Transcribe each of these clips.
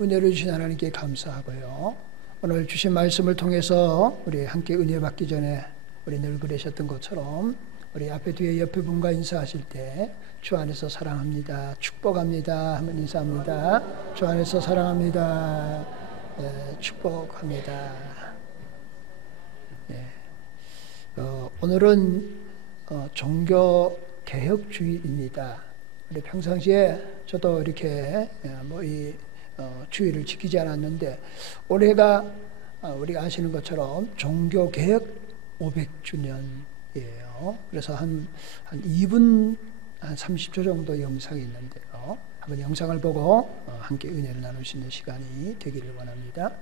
은혜를 주신 하나님께 감사하고요. 오늘 주신 말씀을 통해서 우리 함께 은혜 받기 전에 우리 늘 그러셨던 것처럼 우리 앞에 뒤에 옆에 분과 인사하실 때 주 안에서 사랑합니다, 축복합니다 하면 인사합니다. 주 안에서 사랑합니다, 축복합니다. 오늘은 종교개혁주의입니다. 우리 평상시에 저도 이렇게 이 주의를 지키지 않았는데 올해가 우리가 아시는 것처럼 종교개혁 500주년이에요. 그래서 한 2분 한 30초 정도 영상이 있는데요. 한번 영상을 보고 함께 은혜를 나눌 수 있는 시간이 되기를 원합니다.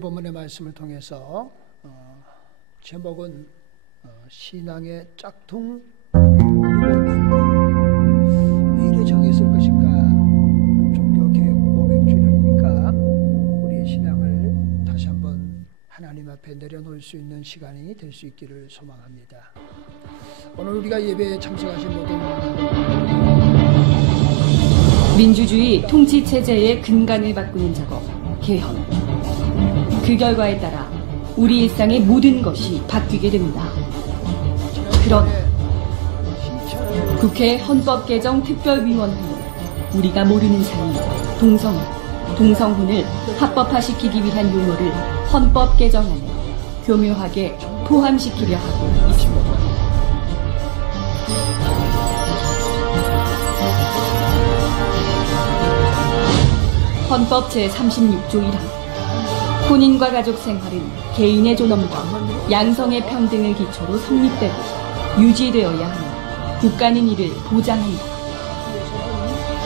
본문의 말씀을 통해서 제목은 신앙의 짝퉁 왜 이래 정했을 것인가? 종교개혁 500주년이니까 우리의 신앙을 다시 한번 하나님 앞에 내려놓을 수 있는 시간이 될 수 있기를 소망합니다. 오늘 우리가 예배에 참석하신 모든 민주주의 통치체제의 근간을 바꾸는 작업, 개헌. 그 결과에 따라 우리 일상의 모든 것이 바뀌게 됩니다. 그러나 국회 헌법개정특별위원회는 우리가 모르는 사이 동성혼을 합법화시키기 위한 용어를 헌법 개정안에 교묘하게 포함시키려 하고 있습니다. 헌법 제36조 1항 혼인과 가족 생활은 개인의 존엄과 양성의 평등을 기초로 성립되고 유지되어야 하며 국가는 이를 보장한다.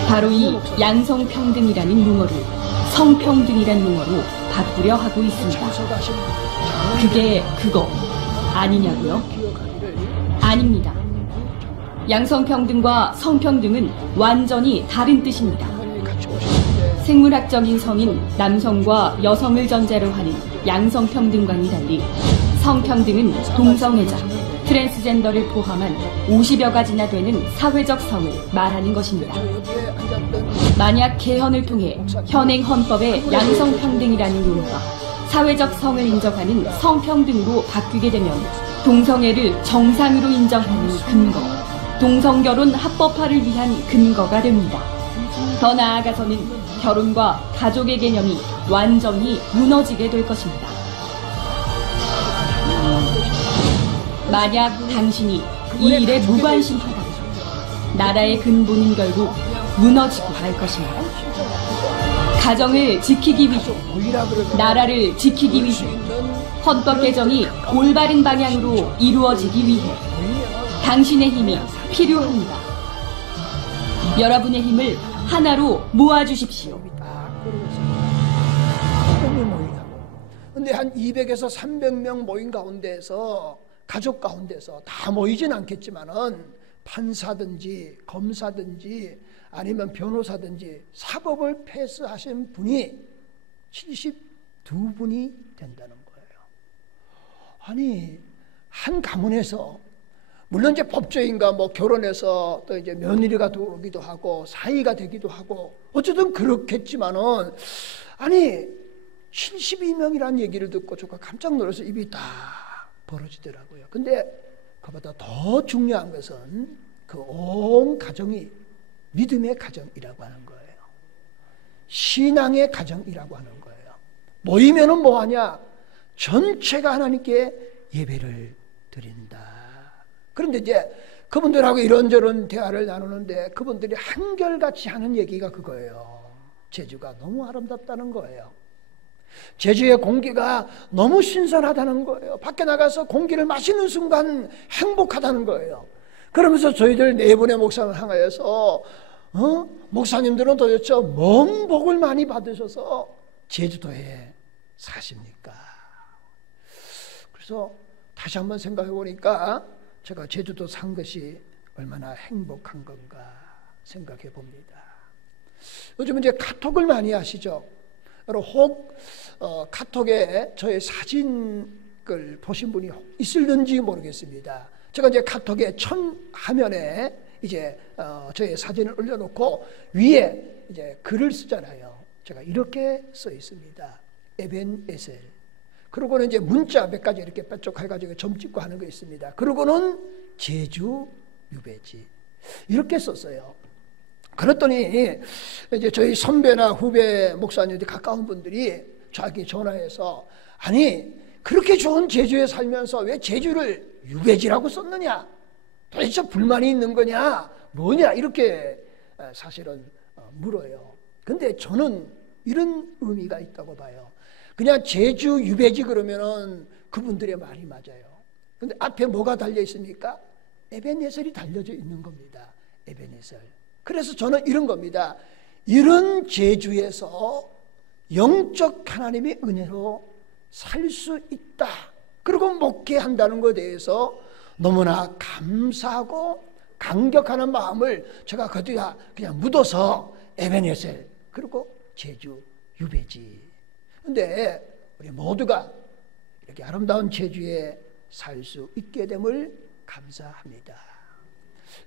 바로 이 양성평등이라는 용어를 성평등이란 용어로 바꾸려 하고 있습니다. 그게 그거 아니냐고요? 아닙니다. 양성평등과 성평등은 완전히 다른 뜻입니다. 생물학적인 성인 남성과 여성을 전제로 하는 양성평등과는 달리 성평등은 동성애자, 트랜스젠더를 포함한 50여 가지나 되는 사회적 성을 말하는 것입니다. 만약 개헌을 통해 현행 헌법의 양성평등이라는 용어가 사회적 성을 인정하는 성평등으로 바뀌게 되면 동성애를 정상으로 인정하는 근거, 동성결혼 합법화를 위한 근거가 됩니다. 더 나아가서는 결혼과 가족의 개념이 완전히 무너지게 될 것입니다. 만약 당신이 이 일에 무관심하다면 나라의 근본은 결국 무너지고 말 것입니다. 가정을 지키기 위해, 나라를 지키기 위해, 헌법 개정이 올바른 방향으로 이루어지기 위해 당신의 힘이 필요합니다. 여러분의 힘을 하나로 모아주십시오. 근데 한 200에서 300명 모인 가운데서, 가족 가운데서 다 모이진 않겠지만은 판사든지 검사든지 아니면 변호사든지 사법을 패스하신 분이 72분이 된다는 거예요. 아니, 한 가문에서 물론 이제 법조인과 뭐 결혼해서 또 이제 며느리가 들어오기도 하고 사이가 되기도 하고 어쨌든 그렇겠지만은, 아니 72명이라는 얘기를 듣고 제가 깜짝 놀라서 입이 다 벌어지더라고요. 근데 그보다 더 중요한 것은 그 온 가정이 믿음의 가정이라고 하는 거예요. 신앙의 가정이라고 하는 거예요. 모이면은 뭐하냐? 전체가 하나님께 예배를 드린다. 그런데 이제 그분들하고 이런저런 대화를 나누는데 그분들이 한결같이 하는 얘기가 그거예요. 제주가 너무 아름답다는 거예요. 제주의 공기가 너무 신선하다는 거예요. 밖에 나가서 공기를 마시는 순간 행복하다는 거예요. 그러면서 저희들 네 분의 목사를 향하여서 목사님들은 도대체 뭔 복을 많이 받으셔서 제주도에 사십니까? 그래서 다시 한번 생각해 보니까 제가 제주도 산 것이 얼마나 행복한 건가 생각해 봅니다. 요즘 이제 카톡을 많이 하시죠. 혹 카톡에 저의 사진을 보신 분이 있을는지 모르겠습니다. 제가 이제 카톡에 첫 화면에 이제 저의 사진을 올려놓고 위에 이제 글을 쓰잖아요. 제가 이렇게 써 있습니다. 에벤에셀. 그리고는 이제 문자 몇 가지 이렇게 빼쪽해가지고 점 찍고 하는 거 있습니다. 그리고는 제주 유배지 이렇게 썼어요. 그랬더니 이제 저희 선배나 후배 목사님들 가까운 분들이 저에게 전화해서, 아니 그렇게 좋은 제주에 살면서 왜 제주를 유배지라고 썼느냐? 도대체 불만이 있는 거냐? 뭐냐? 이렇게 사실은 물어요. 근데 저는 이런 의미가 있다고 봐요. 그냥 제주 유배지 그러면은 그분들의 말이 맞아요. 근데 앞에 뭐가 달려 있습니까? 에벤에셀이 달려져 있는 겁니다. 에벤에셀. 그래서 저는 이런 겁니다. 이런 제주에서 영적 하나님의 은혜로 살 수 있다. 그리고 목회한다는 것에 대해서 너무나 감사하고 감격하는 마음을 제가 거기다 그냥 묻어서 에벤에셀 그리고 제주 유배지. 근데 우리 모두가 이렇게 아름다운 제주에 살 수 있게 됨을 감사합니다.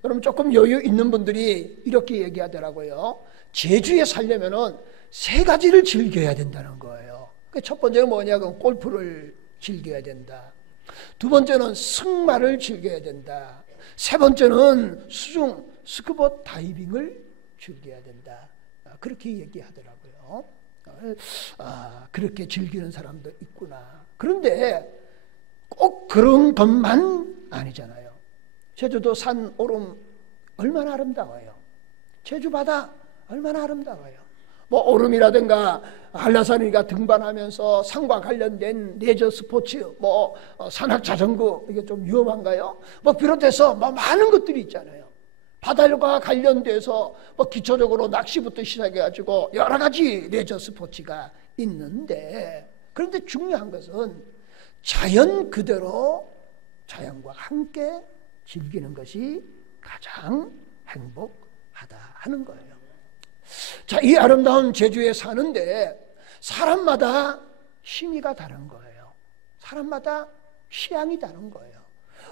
여러분 조금 여유 있는 분들이 이렇게 얘기하더라고요. 제주에 살려면은 세 가지를 즐겨야 된다는 거예요. 첫 번째는 뭐냐면 골프를 즐겨야 된다. 두 번째는 승마를 즐겨야 된다. 세 번째는 수중 스쿠버 다이빙을 즐겨야 된다. 그렇게 얘기하더라고요. 그렇게 즐기는 사람도 있구나. 그런데 꼭 그런 것만 아니잖아요. 제주도 산 오름 얼마나 아름다워요. 제주 바다 얼마나 아름다워요. 뭐 오름이라든가 한라산이가 등반하면서 산과 관련된 레저 스포츠, 뭐 산악 자전거 이게 좀 위험한가요? 뭐 비롯해서 뭐 많은 것들이 있잖아요. 바다과 관련돼서 뭐 기초적으로 낚시부터 시작해가지고 여러 가지 레저 스포츠가 있는데, 그런데 중요한 것은 자연 그대로 자연과 함께 즐기는 것이 가장 행복하다 하는 거예요. 자, 이 아름다운 제주에 사는데 사람마다 심의가 다른 거예요. 사람마다 취향이 다른 거예요.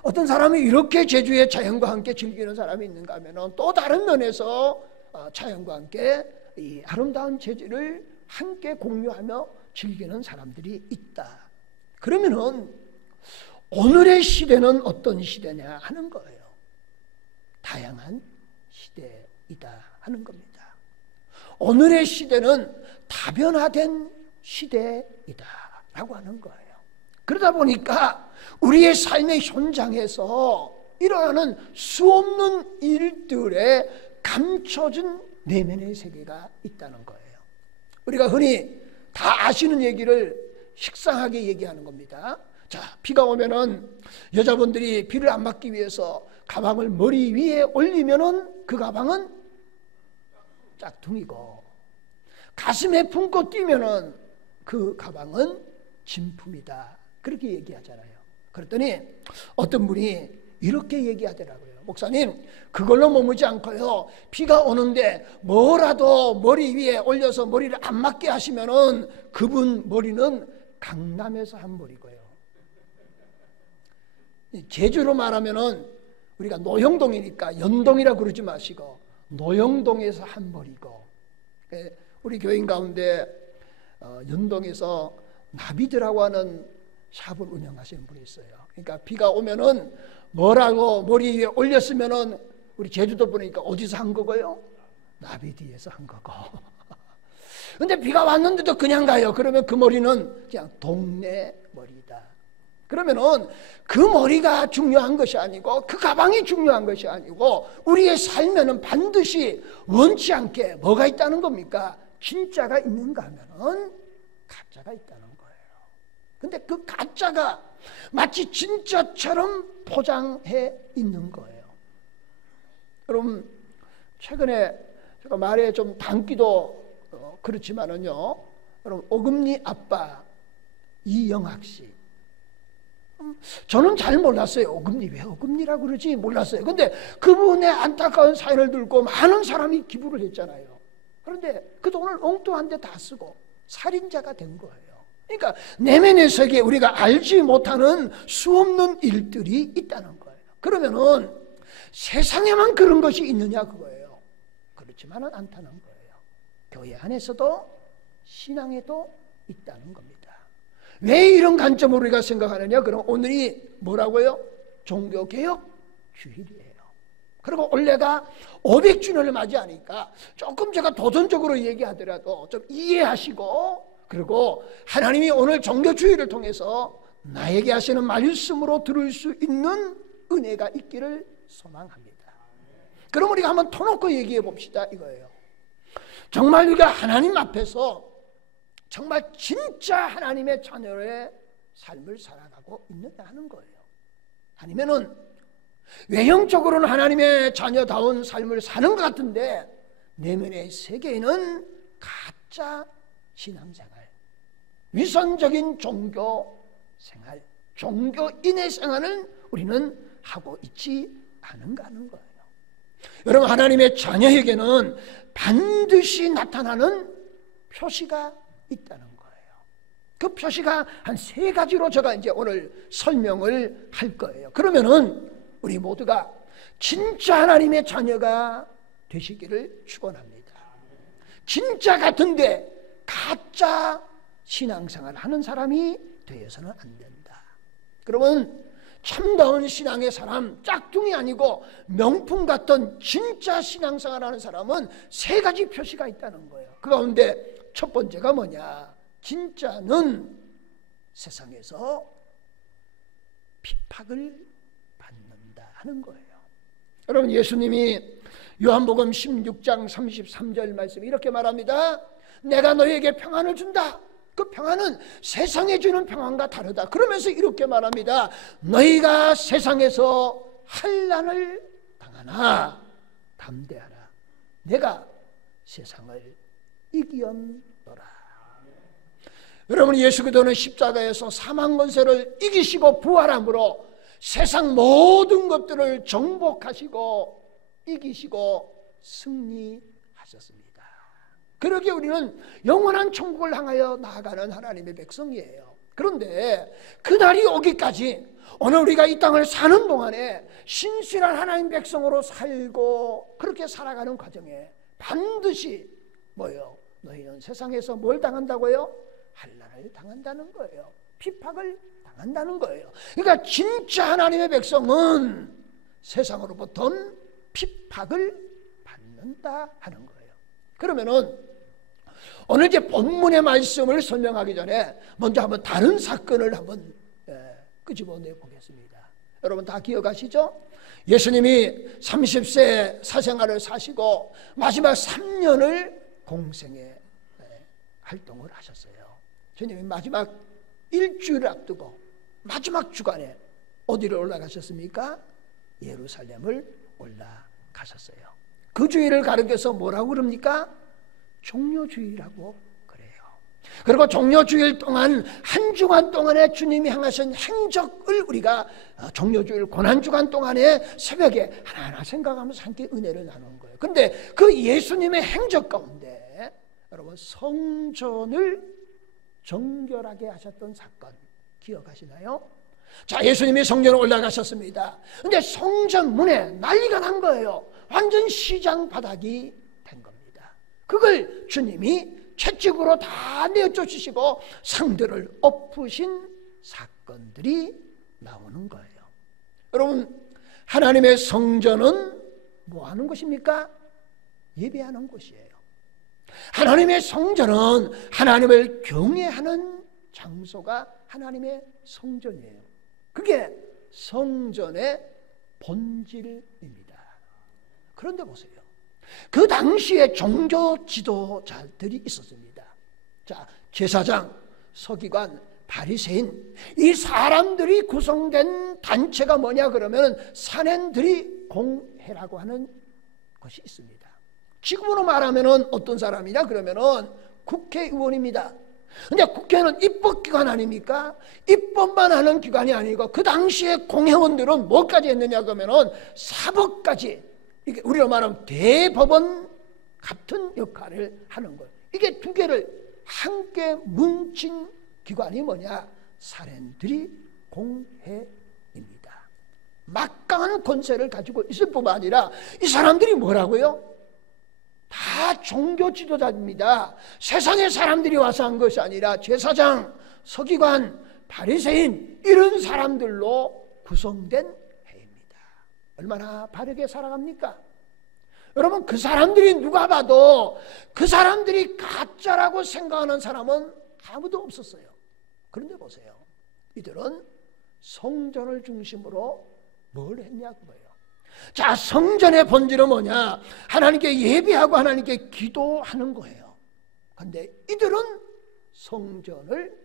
어떤 사람이 이렇게 제주의 자연과 함께 즐기는 사람이 있는가 하면 또 다른 면에서 자연과 함께 이 아름다운 제주를 함께 공유하며 즐기는 사람들이 있다. 그러면은 오늘의 시대는 어떤 시대냐 하는 거예요. 다양한 시대이다 하는 겁니다. 오늘의 시대는 다변화된 시대이다 라고 하는 거예요. 그러다 보니까 우리의 삶의 현장에서 일어나는 수없는 일들에 감춰진 내면의 세계가 있다는 거예요. 우리가 흔히 다 아시는 얘기를 식상하게 얘기하는 겁니다. 자, 비가 오면은 여자분들이 비를 안 맞기 위해서 가방을 머리 위에 올리면은 그 가방은 짝퉁이고, 가슴에 품고 뛰면은 그 가방은 진품이다. 그렇게 얘기하잖아요. 그랬더니 어떤 분이 이렇게 얘기하더라고요. 목사님, 그걸로 머무지 않고요, 비가 오는데 뭐라도 머리 위에 올려서 머리를 안 맞게 하시면은 그분 머리는 강남에서 한 머리고요, 제주로 말하면은 우리가 노형동이니까 연동이라고 그러지 마시고 노형동에서 한 머리고, 우리 교인 가운데 연동에서 나비드라고 하는 샵을 운영하시는 분이 있어요. 그러니까 비가 오면은 뭐라고 머리 위에 올렸으면은 우리 제주도 보니까 어디서 한 거고요? 나비드에서 한 거고. 근데 비가 왔는데도 그냥 가요. 그러면 그 머리는 그냥 동네 머리다. 그러면은 그 머리가 중요한 것이 아니고 그 가방이 중요한 것이 아니고 우리의 삶에는 반드시 원치 않게 뭐가 있다는 겁니까? 진짜가 있는가 하면은 가짜가 있다는 거예요. 근데 그 가짜가 마치 진짜처럼 포장해 있는 거예요. 여러분, 최근에 제가 말에 좀 담기도 그렇지만은요, 여러분, 어금니 아빠 이영학 씨, 저는 잘 몰랐어요. 어금니, 왜 어금니라고 그러지 몰랐어요. 근데 그분의 안타까운 사연을 들고 많은 사람이 기부를 했잖아요. 그런데 그 돈을 엉뚱한 데 다 쓰고 살인자가 된 거예요. 그러니까 내면의 세계에 우리가 알지 못하는 수없는 일들이 있다는 거예요. 그러면은 세상에만 그런 것이 있느냐 그거예요. 그렇지만은 않다는 거예요. 교회 안에서도 신앙에도 있다는 겁니다. 왜 이런 관점으로 우리가 생각하느냐? 그럼 오늘이 뭐라고요? 종교개혁 주일이에요. 그리고 올해가 500주년을 맞이하니까 조금 제가 도전적으로 얘기하더라도 좀 이해하시고, 그리고 하나님이 오늘 종교주의를 통해서 나에게 하시는 말씀으로 들을 수 있는 은혜가 있기를 소망합니다. 그럼 우리가 한번 터놓고 얘기해 봅시다 이거예요. 정말 우리가 하나님 앞에서 정말 진짜 하나님의 자녀의 삶을 살아가고 있느냐 하는 거예요. 아니면은 외형적으로는 하나님의 자녀다운 삶을 사는 것 같은데 내면의 세계에는 가짜 신앙생활, 위선적인 종교 생활, 종교인의 생활을 우리는 하고 있지 않은가 하는 거예요. 여러분, 하나님의 자녀에게는 반드시 나타나는 표시가 있다는 거예요. 그 표시가 한 3가지로 제가 이제 오늘 설명을 할 거예요. 그러면은 우리 모두가 진짜 하나님의 자녀가 되시기를 축원합니다. 진짜 같은데 가짜 신앙생활을 하는 사람이 되어서는 안 된다. 그러면 참다운 신앙의 사람, 짝퉁이 아니고 명품 같은 진짜 신앙생활하는 사람은 3가지 표시가 있다는 거예요. 그 가운데 첫 번째가 뭐냐? 진짜는 세상에서 핍박을 받는다 하는 거예요. 여러분, 예수님이 요한복음 16장 33절 말씀 이렇게 말합니다. 내가 너희에게 평안을 준다. 그 평안은 세상에 주는 평안과 다르다. 그러면서 이렇게 말합니다. 너희가 세상에서 환난을 당하나 담대하라. 내가 세상을 이기었노라. 여러분, 예수 그리스도는 십자가에서 사망 권세를 이기시고 부활함으로 세상 모든 것들을 정복하시고 이기시고 승리하셨습니다. 그러기에 우리는 영원한 천국을 향하여 나아가는 하나님의 백성이에요. 그런데 그날이 오기까지 오늘 우리가 이 땅을 사는 동안에 신실한 하나님 백성으로 살고 그렇게 살아가는 과정에 반드시 뭐예요? 너희는 세상에서 뭘 당한다고요? 환난을 당한다는 거예요. 핍박을 당한다는 거예요. 그러니까 진짜 하나님의 백성은 세상으로부터 핍박을 받는다 하는 거예요. 그러면은 오늘 이제 본문의 말씀을 설명하기 전에 먼저 한번 다른 사건을 한번 끄집어내 보겠습니다. 여러분 다 기억하시죠? 예수님이 30세 사생활을 사시고 마지막 3년을 공생의 활동을 하셨어요. 주님이 마지막 일주일 앞두고 마지막 주간에 어디로 올라가셨습니까? 예루살렘을 올라가셨어요. 그 주일을 가르쳐서 뭐라고 그럽니까? 종료주일이라고 그래요. 그리고 종료주일 동안 한 주간 동안에 주님이 행하신 행적을 우리가 종료주일 고난주간 동안에 새벽에 하나하나 생각하면서 함께 은혜를 나누는 거예요. 그런데 그 예수님의 행적 가운데 여러분 성전을 정결하게 하셨던 사건 기억하시나요? 자, 예수님이 성전에 올라가셨습니다. 근데 성전 문에 난리가 난 거예요. 완전 시장 바닥이 된 겁니다. 그걸 주님이 채찍으로 다 내쫓으시고 상들을 엎으신 사건들이 나오는 거예요. 여러분, 하나님의 성전은 뭐 하는 곳입니까? 예배하는 곳이에요. 하나님의 성전은 하나님을 경외하는 장소가 하나님의 성전이에요. 그게 성전의 본질입니다. 그런데 보세요. 그 당시에 종교 지도자들이 있었습니다. 자, 제사장, 서기관, 바리새인, 이 사람들이 구성된 단체가 뭐냐 그러면 산헨드리 공회라고 하는 것이 있습니다. 지금으로 말하면 어떤 사람이냐 그러면은 국회의원입니다. 근데 국회는 입법기관 아닙니까? 입법만 하는 기관이 아니고 그 당시에 공회원들은 뭐까지 했느냐 그러면은 사법까지, 이게 우리로 말하면 대법원 같은 역할을 하는 거예요. 이게 두 개를 함께 뭉친 기관이 뭐냐? 산헨드리 공회입니다. 막강한 권세를 가지고 있을 뿐만 아니라 이 사람들이 뭐라고요? 다 종교 지도자입니다. 세상의 사람들이 와서 한 것이 아니라 제사장, 서기관, 바리새인 이런 사람들로 구성된 회입니다. 얼마나 바르게 살아갑니까? 여러분, 그 사람들이 누가 봐도 그 사람들이 가짜라고 생각하는 사람은 아무도 없었어요. 그런데 보세요. 이들은 성전을 중심으로 뭘 했냐 그거예요. 자, 성전의 본질은 뭐냐? 하나님께 예배하고 하나님께 기도하는 거예요. 그런데 이들은 성전을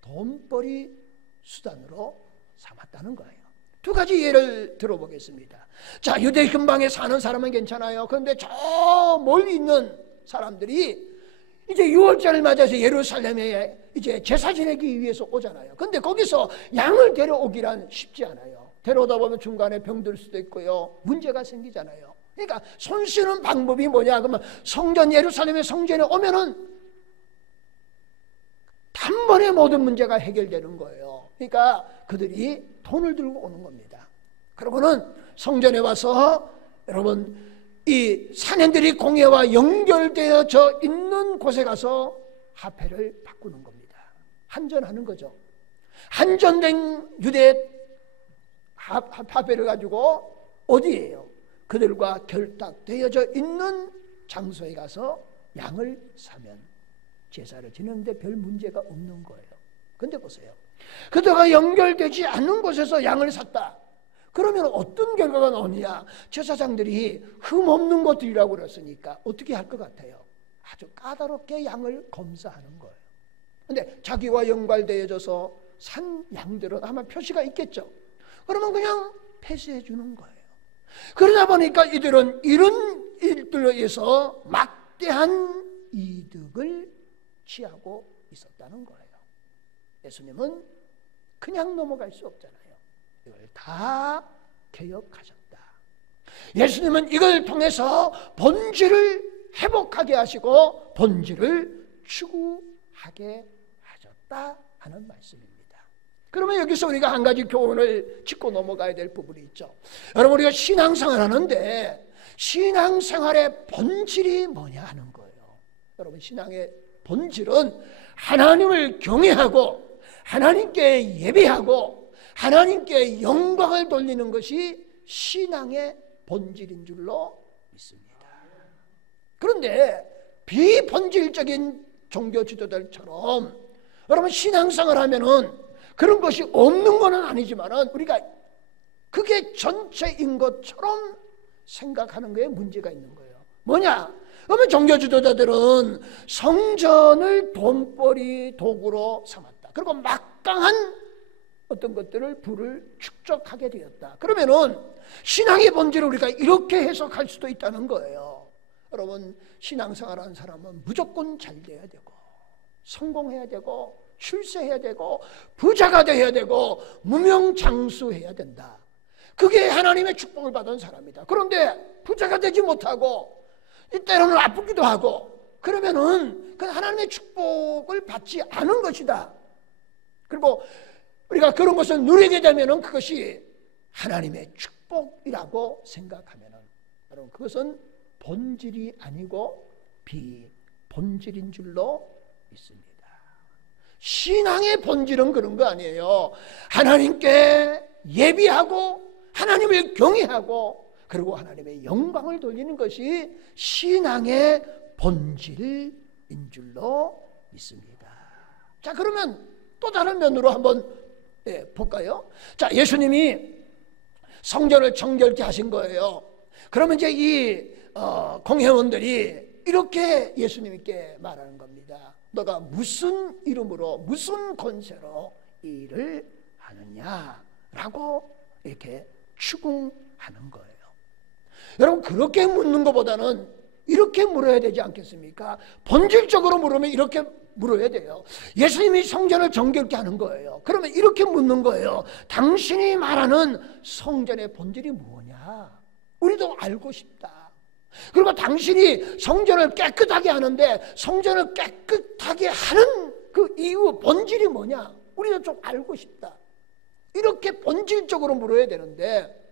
돈벌이 수단으로 삼았다는 거예요. 두 가지 예를 들어보겠습니다. 자, 유대 근방에 사는 사람은 괜찮아요. 그런데 저 멀리 있는 사람들이 이제 6월절을 맞아서 예루살렘에 이제 제사 지내기 위해서 오잖아요. 근데 거기서 양을 데려오기란 쉽지 않아요. 데려오다 보면 중간에 병들 수도 있고요. 문제가 생기잖아요. 그러니까 손 쓰는 방법이 뭐냐 그러면 성전, 예루살렘의 성전에 오면은 단번에 모든 문제가 해결되는 거예요. 그러니까 그들이 돈을 들고 오는 겁니다. 그러고는 성전에 와서 여러분 이 산헨드리 공회와 연결되어져 있는 곳에 가서 화폐를 바꾸는 겁니다. 한전하는 거죠. 한전된 유대 화폐를 가지고 어디에요? 그들과 결탁되어져 있는 장소에 가서 양을 사면 제사를 지내는데 별 문제가 없는 거예요. 근데 보세요. 그들과 연결되지 않는 곳에서 양을 샀다. 그러면 어떤 결과가 나오느냐? 제사장들이 흠없는 것들이라고 그랬으니까 어떻게 할 것 같아요? 아주 까다롭게 양을 검사하는 거예요. 근데 자기와 연관되어져서 산 양들은 아마 표시가 있겠죠. 그러면 그냥 폐쇄해 주는 거예요. 그러다 보니까 이들은 이런 일들로 인해서 막대한 이득을 취하고 있었다는 거예요. 예수님은 그냥 넘어갈 수 없잖아요. 이걸 다 개혁하셨다. 예수님은 이걸 통해서 본질을 회복하게 하시고 본질을 추구하게 하셨다 하는 말씀입니다. 그러면 여기서 우리가 한 가지 교훈을 짚고 넘어가야 될 부분이 있죠. 여러분, 우리가 신앙생활 하는데 신앙생활의 본질이 뭐냐 하는 거예요. 여러분, 신앙의 본질은 하나님을 경외하고 하나님께 예배하고 하나님께 영광을 돌리는 것이 신앙의 본질인 줄로 믿습니다. 그런데 비본질적인 종교 지도자들처럼 여러분 신앙생활 하면은 그런 것이 없는 것은 아니지만은 우리가 그게 전체인 것처럼 생각하는 거에 문제가 있는 거예요. 뭐냐? 그러면 종교 지도자들은 성전을 돈벌이 도구로 삼았다. 그리고 막강한 어떤 것들을 부를 축적하게 되었다. 그러면은 신앙의 본질을 우리가 이렇게 해석할 수도 있다는 거예요. 여러분 신앙생활하는 사람은 무조건 잘 돼야 되고 성공해야 되고 출세해야 되고 부자가 돼야 되고 무명장수해야 된다. 그게 하나님의 축복을 받은 사람이다. 그런데 부자가 되지 못하고 때로는 아프기도 하고 그러면은 그 하나님의 축복을 받지 않은 것이다. 그리고 우리가 그런 것을 누리게 되면은 그것이 하나님의 축복이라고 생각하면은 여러분 그것은 본질이 아니고 비본질인 줄로 믿습니다. 신앙의 본질은 그런 거 아니에요. 하나님께 예비하고 하나님을 경외하고 그리고 하나님의 영광을 돌리는 것이 신앙의 본질인 줄로 믿습니다. 자, 그러면 또 다른 면으로 한번 볼까요? 자, 예수님이 성전을 정결케 하신 거예요. 그러면 이제 이 공회원들이 이렇게 예수님께 말하는 겁니다. 너가 무슨 이름으로 무슨 권세로 이 일을 하느냐라고 이렇게 추궁하는 거예요. 여러분 그렇게 묻는 것보다는 이렇게 물어야 되지 않겠습니까? 본질적으로 물으면 이렇게 물어야 돼요. 예수님이 성전을 정결케 하는 거예요. 그러면 이렇게 묻는 거예요. 당신이 말하는 성전의 본질이 뭐냐? 우리도 알고 싶다. 그리고 당신이 성전을 깨끗하게 하는데 성전을 깨끗하게 하는 그 이유 본질이 뭐냐? 우리도 좀 알고 싶다. 이렇게 본질적으로 물어야 되는데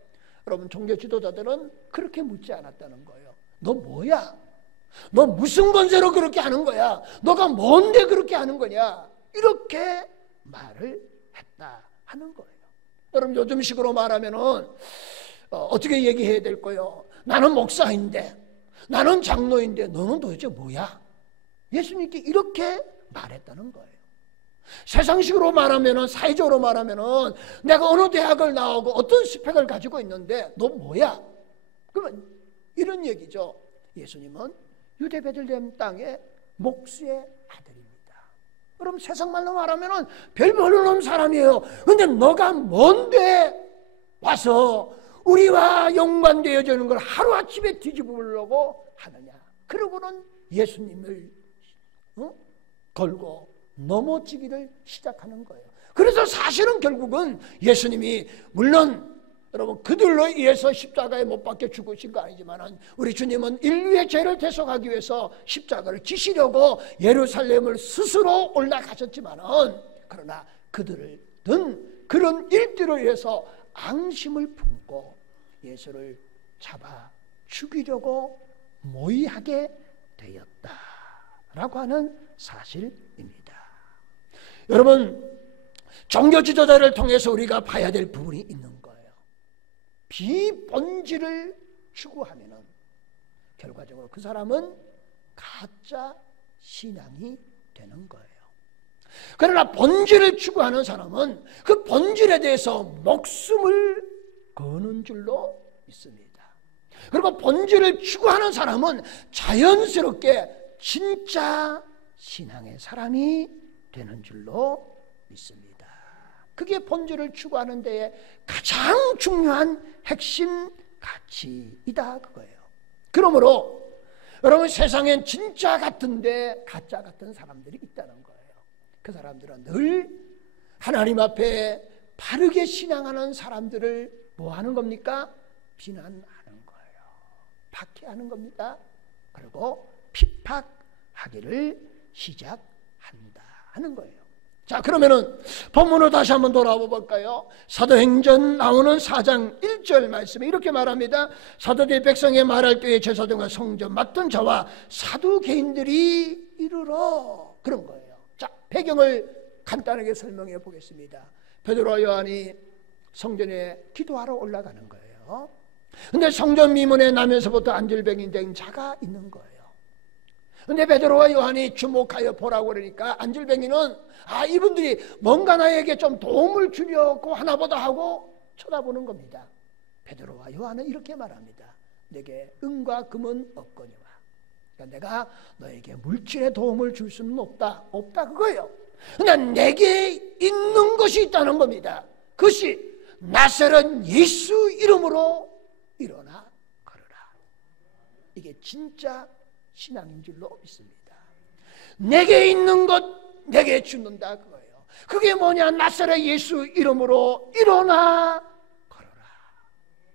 여러분 종교 지도자들은 그렇게 묻지 않았다는 거예요. 너 뭐야? 너 무슨 권세로 그렇게 하는 거야? 너가 뭔데 그렇게 하는 거냐? 이렇게 말을 했다 하는 거예요. 여러분 요즘식으로 말하면은 어떻게 얘기해야 될 거예요? 나는 목사인데 나는 장로인데 너는 도대체 뭐야? 예수님께 이렇게 말했다는 거예요. 세상식으로 말하면은 사회적으로 말하면은 내가 어느 대학을 나오고 어떤 스펙을 가지고 있는데 너 뭐야? 그러면 이런 얘기죠. 예수님은 유대 베들레헴 땅의 목수의 아들입니다. 그럼 세상 말로 말하면은 별 모르는 사람이에요. 근데 너가 뭔데 와서 우리와 연관되어지는 걸 하루아침에 뒤집으려고 하느냐? 그러고는 예수님을 걸고 넘어지기를 시작하는 거예요. 그래서 사실은 결국은 예수님이 물론 여러분 그들로 의해서 십자가에 못 박혀 죽으신 거 아니지만 우리 주님은 인류의 죄를 대속하기 위해서 십자가를 지시려고 예루살렘을 스스로 올라가셨지만 그러나 그들을 든 그런 일들을 위해서 앙심을 품고 예수를 잡아 죽이려고 모의하게 되었다라고 하는 사실입니다. 여러분 종교 지도자를 통해서 우리가 봐야 될 부분이 있는 거예요. 비본질을 추구하면은 결과적으로 그 사람은 가짜 신앙이 되는 거예요. 그러나 본질을 추구하는 사람은 그 본질에 대해서 목숨을 거는 줄로 믿습니다. 그리고 본질을 추구하는 사람은 자연스럽게 진짜 신앙의 사람이 되는 줄로 믿습니다. 그게 본질을 추구하는 데에 가장 중요한 핵심 가치이다 그거예요. 그러므로 여러분 세상엔 진짜 같은데 가짜 같은 사람들이 있다는 거예요. 그 사람들은 늘 하나님 앞에 바르게 신앙하는 사람들을 뭐 하는 겁니까? 비난하는 거예요. 박해하는 겁니다. 그리고 핍박하기를 시작한다 하는 거예요. 자, 그러면은 본문으로 다시 한번 돌아와 볼까요? 사도행전 나오는 4장 1절 말씀에 이렇게 말합니다. 사도들이 백성에 말할 때에 제사장과 성전 맡은 자와 사두개인들이 이르러 그런 거예요. 자, 배경을 간단하게 설명해 보겠습니다. 베드로와 요한이 성전에 기도하러 올라가는 거예요. 근데 성전 미문에 나면서부터 안질병이 된 자가 있는 거예요. 근데 베드로와 요한이 주목하여 보라고 그러니까 안질병이는 이분들이 뭔가 나에게 좀 도움을 주려고 하나보다 하고 쳐다보는 겁니다. 베드로와 요한은 이렇게 말합니다. 내게 은과 금은 없거니와. 그러니까 내가 너에게 물질의 도움을 줄 수는 없다 그거예요. 그러니까 내게 있는 것이 있다는 겁니다. 그것이 나사렛 예수 이름으로 일어나 걸어라. 이게 진짜 신앙인 줄로 믿습니다. 내게 있는 것 내게 주는다 그거예요. 그게 뭐냐? 나사렛 예수 이름으로 일어나 걸어라.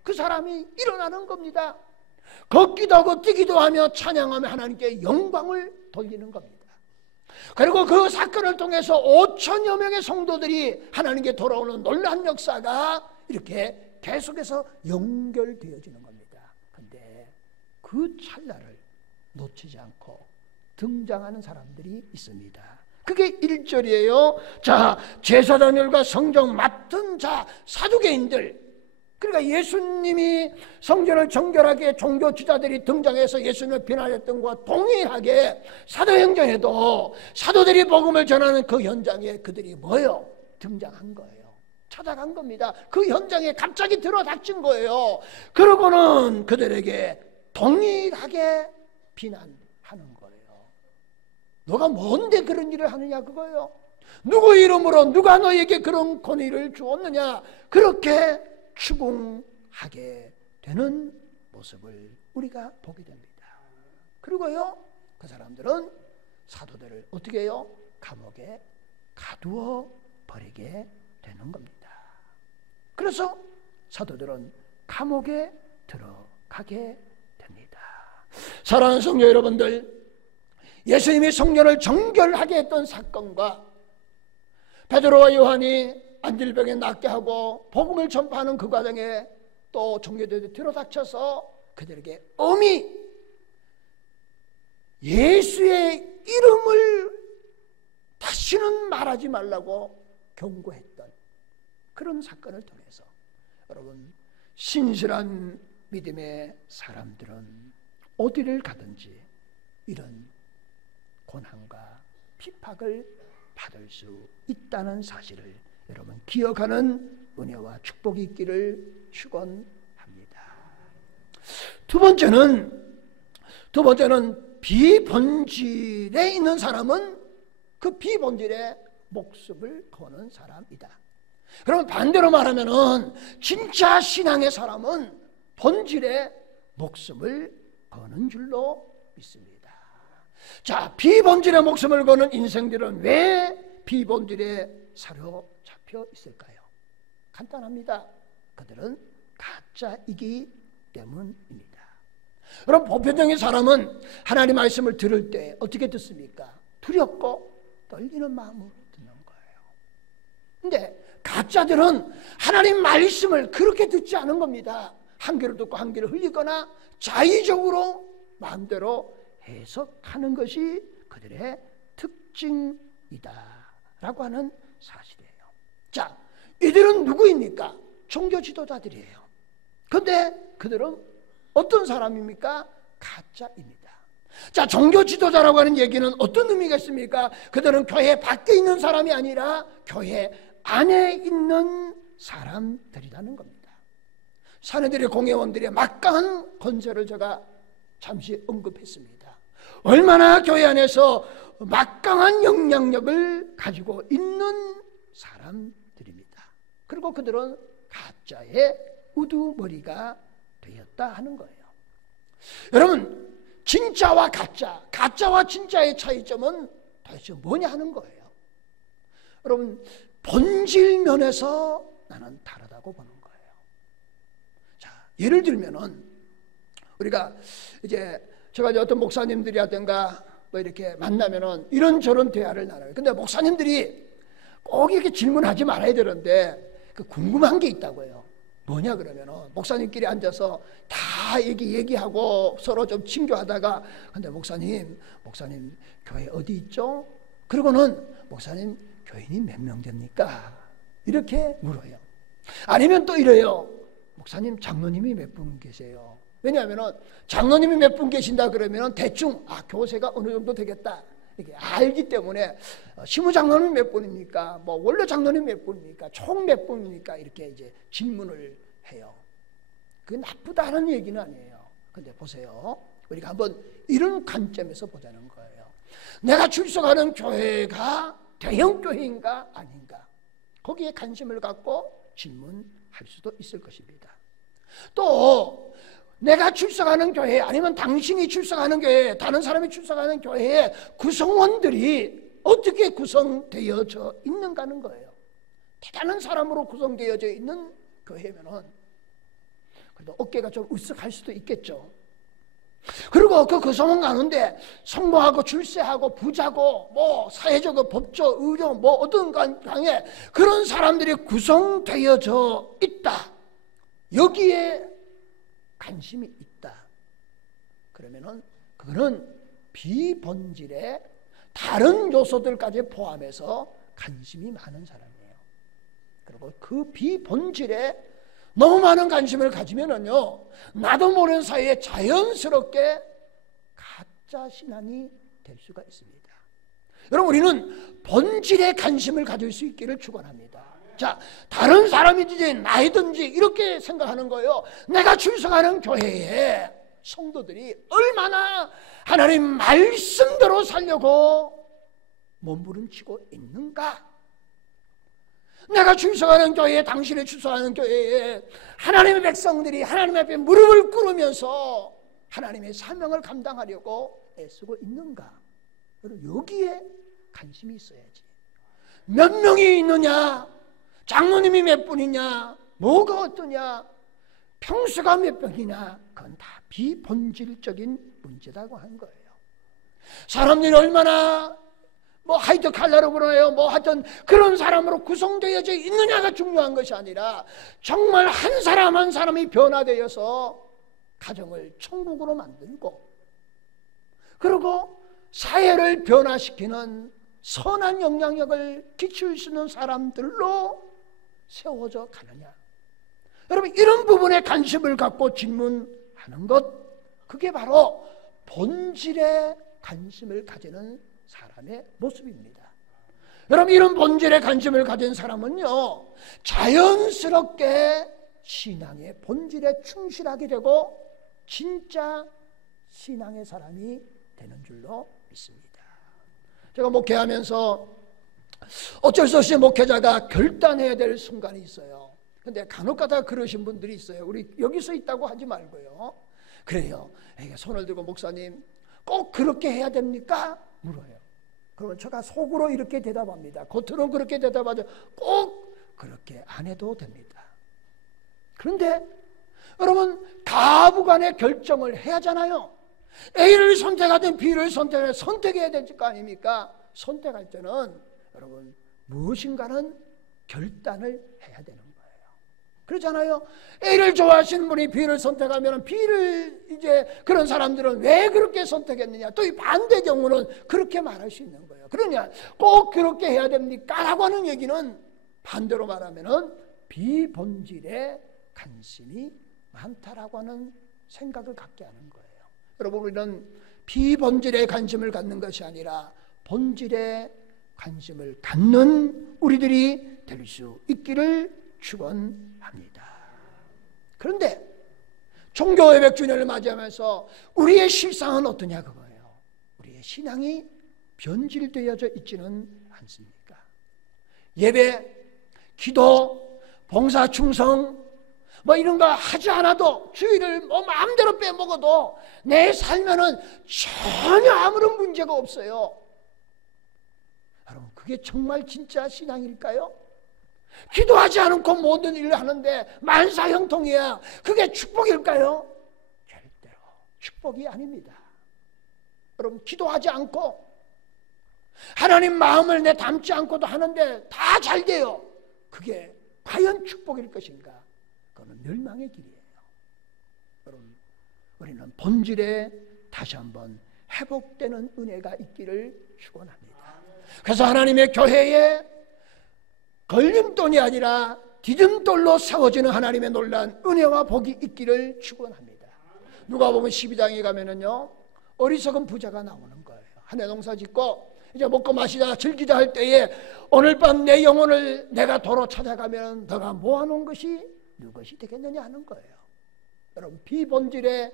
그 사람이 일어나는 겁니다. 걷기도 하고 뛰기도 하며 찬양하며 하나님께 영광을 돌리는 겁니다. 그리고 그 사건을 통해서 5천여 명의 성도들이 하나님께 돌아오는 놀라운 역사가 이렇게 계속해서 연결되어지는 겁니다. 그런데 그 찰나를 놓치지 않고 등장하는 사람들이 있습니다. 그게 1절이에요. 자, 제사장들과 성정 맡은 자 사두개인들, 그러니까 예수님이 성전을 정결하게 종교 지도자들이 등장해서 예수님을 비난했던 것과 동일하게 사도행전에도 사도들이 복음을 전하는 그 현장에 그들이 뭐예요? 등장한 거예요. 찾아간 겁니다. 그 현장에 갑자기 들어닥친 거예요. 그러고는 그들에게 동일하게 비난하는 거예요. 너가 뭔데 그런 일을 하느냐 그거예요. 누구 이름으로 누가 너에게 그런 권위를 주었느냐, 그렇게 추궁하게 되는 모습을 우리가 보게 됩니다. 그리고요, 그 사람들은 사도들을 어떻게 해요? 감옥에 가두어 버리게 되는 겁니다. 그래서 사도들은 감옥에 들어가게 됩니다. 사랑하는 성도 여러분들, 예수님이 성전을 정결하게 했던 사건과 베드로와 요한이 안질병에 낫게 하고 복음을 전파하는 그 과정에 또 종교들이 들어닥쳐서 그들에게 엄히 예수의 이름을 다시는 말하지 말라고 경고했던 그런 사건을 통해서 여러분, 신실한 믿음의 사람들은 어디를 가든지 이런 고난과 핍박을 받을 수 있다는 사실을 여러분 기억하는 은혜와 축복이 있기를 축원합니다. 두 번째는 비본질에 있는 사람은 그 비본질에 목숨을 거는 사람이다. 그러면 반대로 말하면은 진짜 신앙의 사람은 본질에 목숨을 거는 줄로 믿습니다. 자, 비본질에 목숨을 거는 인생들은 왜 비본질에 사로잡혀 있을까요? 간단합니다. 그들은 가짜이기 때문입니다. 그럼 보편적인 사람은 하나님 말씀을 들을 때 어떻게 듣습니까? 두렵고 떨리는 마음으로 듣는 거예요. 근데 가짜들은 하나님 말씀을 그렇게 듣지 않은 겁니다. 한 귀를 듣고 한 귀를 흘리거나 자의적으로 마음대로 해석하는 것이 그들의 특징이다라고 하는 사실이에요. 자, 이들은 누구입니까? 종교 지도자들이에요. 그런데 그들은 어떤 사람입니까? 가짜입니다. 자, 종교 지도자라고 하는 얘기는 어떤 의미가 있습니까? 그들은 교회 밖에 있는 사람이 아니라 교회 안에 있는 사람들이라는 겁니다. 사내들의 공회원들의 막강한 건설을 제가 잠시 언급했습니다. 얼마나 교회 안에서 막강한 영향력을 가지고 있는 사람들입니다. 그리고 그들은 가짜의 우두머리가 되었다 하는 거예요. 여러분, 진짜와 가짜, 가짜와 진짜의 차이점은 도대체 뭐냐 하는 거예요. 여러분, 본질 면에서 나는 다르다고 보는 거예요. 자, 예를 들면은 우리가 이제 제가 어떤 목사님들이라든가 뭐 이렇게 만나면은 이런저런 대화를 나눠요. 근데 목사님들이 꼭 이렇게 질문하지 말아야 되는데 그 궁금한 게 있다고요. 뭐냐 그러면은 목사님끼리 앉아서 다 얘기하고 서로 좀 친교하다가 근데 목사님 교회 어디 있죠? 그러고는 목사님 교인이 몇 명 됩니까? 이렇게 물어요. 아니면 또 이래요. 목사님 장로님이 몇 분 계세요? 왜냐하면 장로님이 몇 분 계신다 그러면 대충 교세가 어느 정도 되겠다 이렇게 알기 때문에 시무장로님 몇 분입니까? 뭐 원로 장로님 몇 분입니까? 총 몇 분입니까? 이렇게 이제 질문을 해요. 그게 나쁘다는 얘기는 아니에요. 근데 보세요. 우리가 한번 이런 관점에서 보자는 거예요. 내가 출석하는 교회가 대형 교회인가 아닌가? 거기에 관심을 갖고 질문할 수도 있을 것입니다. 또 내가 출석하는 교회 아니면 당신이 출석하는 교회, 다른 사람이 출석하는 교회의 구성원들이 어떻게 구성되어져 있는가 하는 거예요. 대단한 사람으로 구성되어져 있는 교회면은 그래도 어깨가 좀 으쓱할 수도 있겠죠. 그리고 그 구성원 가운데 성모하고 출세하고 부자고 뭐 사회적으로 법조 의료 뭐 어떤 강에 그런 사람들이 구성되어져 있다. 여기에 관심이 있다. 그러면은 그거는 비본질의 다른 요소들까지 포함해서 관심이 많은 사람이에요. 그리고 그 비본질에 너무 많은 관심을 가지면은요, 나도 모르는 사이에 자연스럽게 가짜 신앙이 될 수가 있습니다. 여러분, 우리는 본질에 관심을 가질 수 있기를 축원합니다. 자, 다른 사람이든지 나이든지 이렇게 생각하는 거예요. 내가 출석하는 교회에 성도들이 얼마나 하나님 말씀대로 살려고 몸부림치고 있는가? 내가 출석하는 교회에, 당신이 출석하는 교회에 하나님의 백성들이 하나님 앞에 무릎을 꿇으면서 하나님의 사명을 감당하려고 애쓰고 있는가? 여기에 관심이 있어야지. 몇 명이 있느냐? 장로님이 몇 분이냐? 뭐가 어떠냐? 평수가 몇 명이냐? 그건 다 비본질적인 문제라고 하는 거예요. 사람들이 얼마나 하이드 칼라로 그러네요. 하여튼 그런 사람으로 구성되어져 있느냐가 중요한 것이 아니라 정말 한 사람 한 사람이 변화되어서 가정을 천국으로 만들고 그리고 사회를 변화시키는 선한 영향력을 끼칠 수 있는 사람들로 세워져 가느냐. 여러분, 이런 부분에 관심을 갖고 질문하는 것, 그게 바로 본질에 관심을 가지는 사람의 모습입니다. 여러분, 이런 본질에 관심을 가진 사람은요, 자연스럽게 신앙의 본질에 충실하게 되고 진짜 신앙의 사람이 되는 줄로 믿습니다. 제가 목회하면서 어쩔 수 없이 목회자가 결단해야 될 순간이 있어요. 근데 간혹가다 그러신 분들이 있어요. 우리 여기서 있다고 하지 말고요. 그래요. 손을 들고 목사님 꼭 그렇게 해야 됩니까? 물어요. 그러면 제가 속으로 이렇게 대답합니다. 겉으로는 그렇게 대답하죠. 꼭 그렇게 안 해도 됩니다. 그런데 여러분, 가부간의 결정을 해야 하잖아요. A를 선택하든 B를 선택해야 될 거 아닙니까? 선택할 때는 여러분 무엇인가는 결단을 해야 되는 거예요. 그렇잖아요. A를 좋아하시는 분이 B를 선택하면 B를 이제 그런 사람들은 왜 그렇게 선택했느냐? 또 이 반대 경우는 그렇게 말할 수 있는 거예요. 그러냐? 꼭 그렇게 해야 됩니까? 라고 하는 얘기는 반대로 말하면은 비본질에 관심이 많다라고 하는 생각을 갖게 하는 거예요. 여러분, 우리는 비본질에 관심을 갖는 것이 아니라 본질에 관심을 갖는 우리들이 될 수 있기를 축원합니다. 그런데 종교의 100주년을 맞이하면서 우리의 실상은 어떠냐 그거예요. 우리의 신앙이 변질되어져 있지는 않습니까? 예배, 기도, 봉사, 충성 이런 거 하지 않아도 주일을 마음대로 빼먹어도 내 삶에는 전혀 아무런 문제가 없어요. 여러분, 그게 정말 진짜 신앙일까요? 기도하지 않고 모든 일을 하는데 만사형통이야. 그게 축복일까요? 절대로 축복이 아닙니다. 여러분, 기도하지 않고 하나님 마음을 내 담지 않고도 하는데 다 잘 돼요. 그게 과연 축복일 것인가? 그건 멸망의 길이에요. 여러분, 우리는 본질에 다시 한번 회복되는 은혜가 있기를 축원합니다. 그래서 하나님의 교회에 걸림돌이 아니라 디딤돌로 세워지는 하나님의 놀라운 은혜와 복이 있기를 축원합니다. 누가복음 12장에 가면은요, 어리석은 부자가 나오는 거예요. 한 해 농사 짓고 이제 먹고 마시자 즐기자 할 때에 오늘 밤 내 영혼을 내가 도로 찾아가면 너가 모아놓은 것이 누 것이 되겠느냐 하는 거예요. 여러분, 비본질의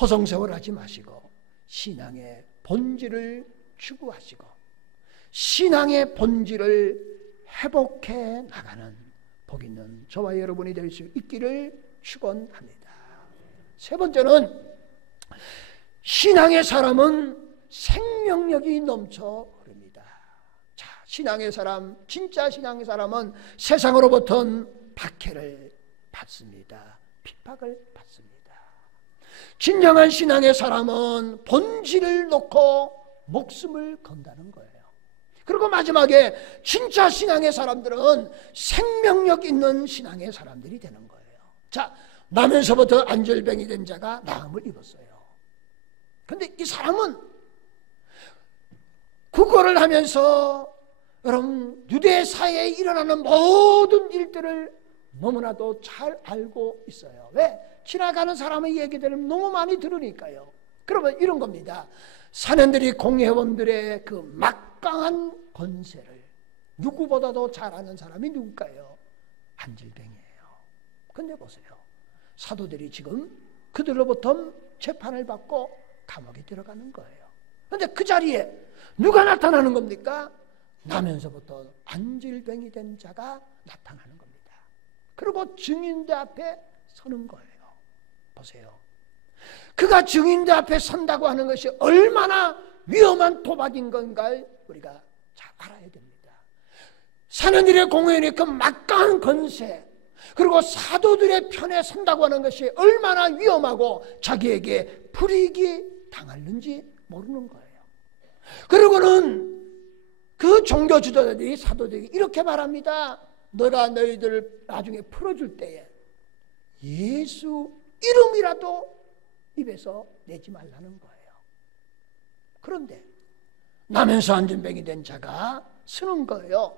허송세월 하지 마시고 신앙의 본질을 추구하시고 신앙의 본질을 회복해 나가는 복 있는 저와 여러분이 될 수 있기를 축원합니다. 세 번째는, 신앙의 사람은 생명력이 넘쳐 흐릅니다. 자, 신앙의 사람, 진짜 신앙의 사람은 세상으로부터 박해를 받습니다. 핍박을 받습니다. 진정한 신앙의 사람은 본질을 놓고 목숨을 건다는 거예요. 그리고 마지막에 진짜 신앙의 사람들은 생명력 있는 신앙의 사람들이 되는 거예요. 자, 나면서부터 안절병이 된 자가 나음을 입었어요. 그런데 이 사람은 국어를 하면서 여러분, 유대 사회에 일어나는 모든 일들을 너무나도 잘 알고 있어요. 왜? 지나가는 사람의 얘기들을 너무 많이 들으니까요. 그러면 이런 겁니다. 사내들이 공회원들의 그 막강한 권세를 누구보다도 잘 아는 사람이 누굴까요? 안질병이에요. 근데 보세요, 사도들이 지금 그들로부터 재판을 받고 감옥에 들어가는 거예요. 그런데 그 자리에 누가 나타나는 겁니까? 나면서부터 안질병이 된 자가 나타나는 겁니다. 그리고 증인들 앞에 서는 거예요. 보세요, 그가 증인들 앞에 선다고 하는 것이 얼마나 위험한 도박인 건가를 우리가 잘 알아야 됩니다. 사내들의 공회의 그 막강한 권세, 그리고 사도들의 편에 선다고 하는 것이 얼마나 위험하고 자기에게 불이익이 당하는지 모르는 거예요. 그리고는 그 종교 지도자들이 사도들에게 이렇게 말합니다. 너가 너희들을 나중에 풀어줄 때에 예수 이름이라도 입에서 내지 말라는 거예요. 그런데 나면서 안진병이 된 자가 쓰는 거예요.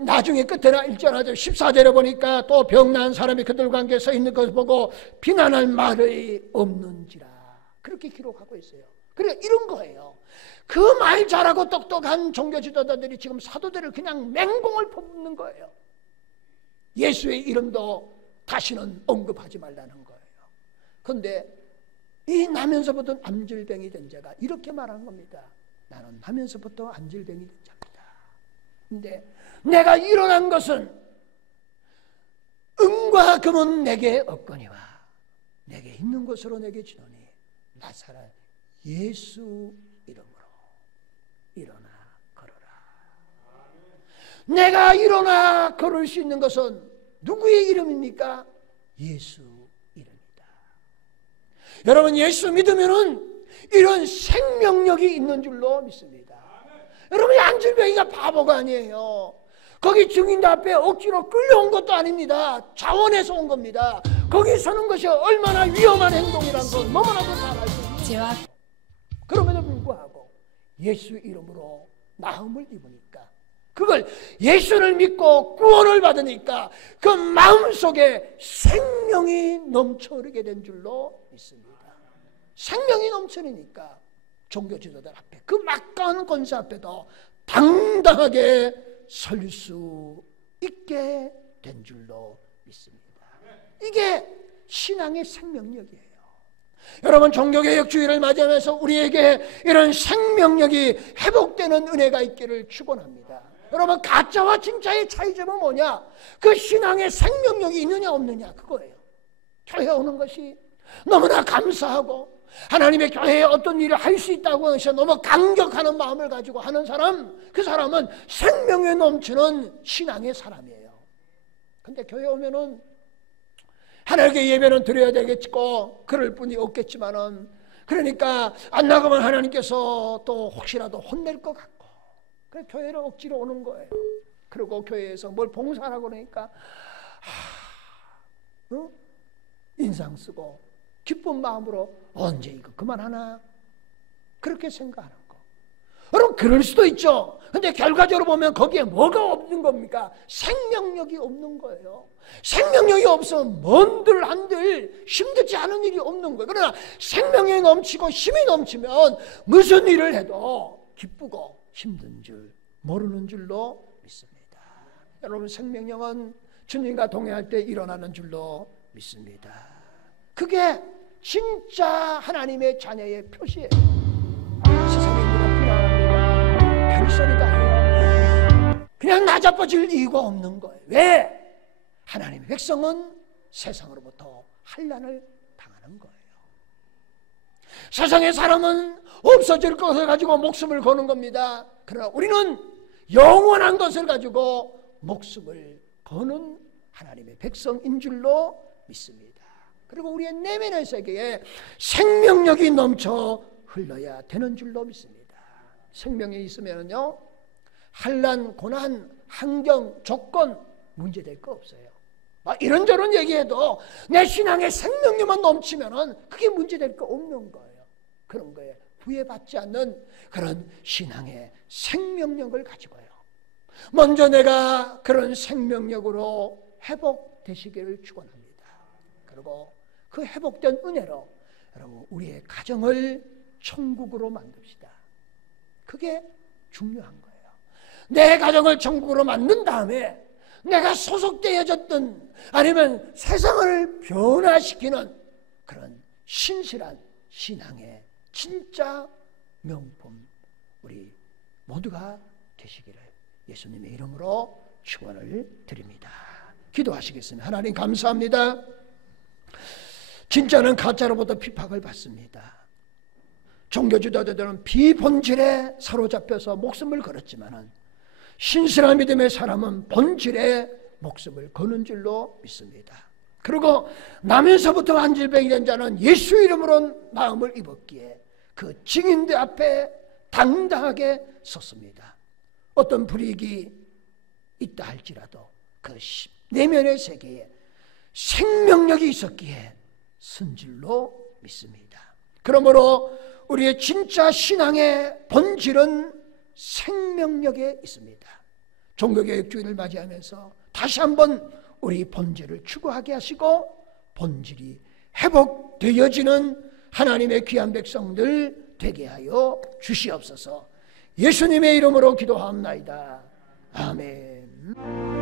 나중에 끝에나 1절 14절에 보니까 또 병난 사람이 그들과 함께 서 있는 것을 보고 비난할 말이 없는지라, 그렇게 기록하고 있어요. 그래, 이런 거예요. 그 말 잘하고 똑똑한 종교 지도자들이 지금 사도들을 그냥 맹공을 뽑는 거예요. 예수의 이름도 다시는 언급하지 말라는 거예요. 그런데 이 나면서부터 안질병이 된 자가 이렇게 말한 겁니다. 나는 나면서부터 안질병이 된 자입니다. 근데 내가 일어난 것은 은과 금은 내게 없거니와 내게 있는 것으로 내게 주노니 나사렛 예수 이름으로 일어나 걸어라. 내가 일어나 걸을 수 있는 것은 누구의 이름입니까? 예수 이름이다. 여러분, 예수 믿으면은 이런 생명력이 있는 줄로 믿습니다. 여러분, 안질병이가 바보가 아니에요. 거기 증인들 앞에 억지로 끌려온 것도 아닙니다. 자원해서 온 겁니다. 거기 서는 것이 얼마나 위험한 행동이라는 걸 너무나도 잘 알고 있습니다. 그럼에도 불구하고 예수 이름으로 나음을 입으니까, 그걸 예수를 믿고 구원을 받으니까 그 마음속에 생명이 넘쳐흐르게 된 줄로 믿습니다. 생명이 넘쳐니까 종교 지도자 앞에, 그 막강한 권세 앞에도 당당하게 설 수 있게 된 줄로 믿습니다. 이게 신앙의 생명력이에요. 여러분, 종교개혁주의를 맞이하면서 우리에게 이런 생명력이 회복되는 은혜가 있기를 축원합니다. 여러분, 가짜와 진짜의 차이점은 뭐냐? 그 신앙의 생명력이 있느냐 없느냐, 그거예요. 교회 오는 것이 너무나 감사하고 하나님의 교회에 어떤 일을 할 수 있다고 해서 너무 감격하는 마음을 가지고 하는 사람, 그 사람은 생명에 넘치는 신앙의 사람이에요. 근데 교회 오면은 하나님께 예배는 드려야 되겠고 그럴 뿐이 없겠지만은, 그러니까 안 나가면 하나님께서 또 혹시라도 혼낼 것 같고, 그래서 교회를 억지로 오는 거예요. 그리고 교회에서 뭘 봉사하라고 그러니까 인상 쓰고 기쁜 마음으로 언제 이거 그만하나, 그렇게 생각하는 거. 여러분, 그럴 수도 있죠. 근데 결과적으로 보면 거기에 뭐가 없는 겁니까? 생명력이 없는 거예요. 생명력이 없으면 뭔들 한들 힘들지 않은 일이 없는 거예요. 그러나 생명력이 넘치고 힘이 넘치면 무슨 일을 해도 기쁘고 힘든 줄 모르는 줄로 믿습니다. 여러분, 생명력은 주님과 동행할 때 일어나는 줄로 믿습니다. 그게 진짜 하나님의 자녀의 표시예요. 세상에 누가 비난합니다. 별소리다 해요. 그냥 나자빠질 이유가 없는 거예요. 왜? 하나님의 백성은 세상으로부터 환난을 당하는 거예요. 세상의 사람은 없어질 것을 가지고 목숨을 거는 겁니다. 그러나 우리는 영원한 것을 가지고 목숨을 거는 하나님의 백성인 줄로 믿습니다. 그리고 우리의 내면의 세계에 생명력이 넘쳐 흘러야 되는 줄로 믿습니다. 생명이 있으면요, 환난, 고난, 환경, 조건 문제될 거 없어요. 이런저런 얘기해도 내 신앙의 생명력만 넘치면은 그게 문제될 거 없는 거예요. 그런 거에 구애받지 않는 그런 신앙의 생명력을 가지고요. 먼저 내가 그런 생명력으로 회복되시기를 축원합니다. 그리고 그 회복된 은혜로 여러분, 우리의 가정을 천국으로 만듭시다. 그게 중요한 거예요. 내 가정을 천국으로 만든 다음에 내가 소속되어졌던, 아니면 세상을 변화시키는 그런 신실한 신앙의 진짜 명품 우리 모두가 되시기를 예수님의 이름으로 축원을 드립니다. 기도하시겠습니다. 하나님, 감사합니다. 진짜는 가짜로부터 핍박을 받습니다. 종교 지도자들은 비본질에 사로잡혀서 목숨을 걸었지만은 신실한 믿음의 사람은 본질에 목숨을 거는 줄로 믿습니다. 그리고 나면서부터 한질병이 된 자는 예수 이름으로 마음을 입었기에 그 증인들 앞에 당당하게 섰습니다. 어떤 불이익이 있다 할지라도 그 내면의 세계에 생명력이 있었기에 선 줄로 믿습니다. 그러므로 우리의 진짜 신앙의 본질은 생명력에 있습니다. 종교개혁주의를 맞이하면서 다시 한번 우리 본질을 추구하게 하시고 본질이 회복되어지는 하나님의 귀한 백성들 되게 하여 주시옵소서. 예수님의 이름으로 기도하옵나이다. 아멘.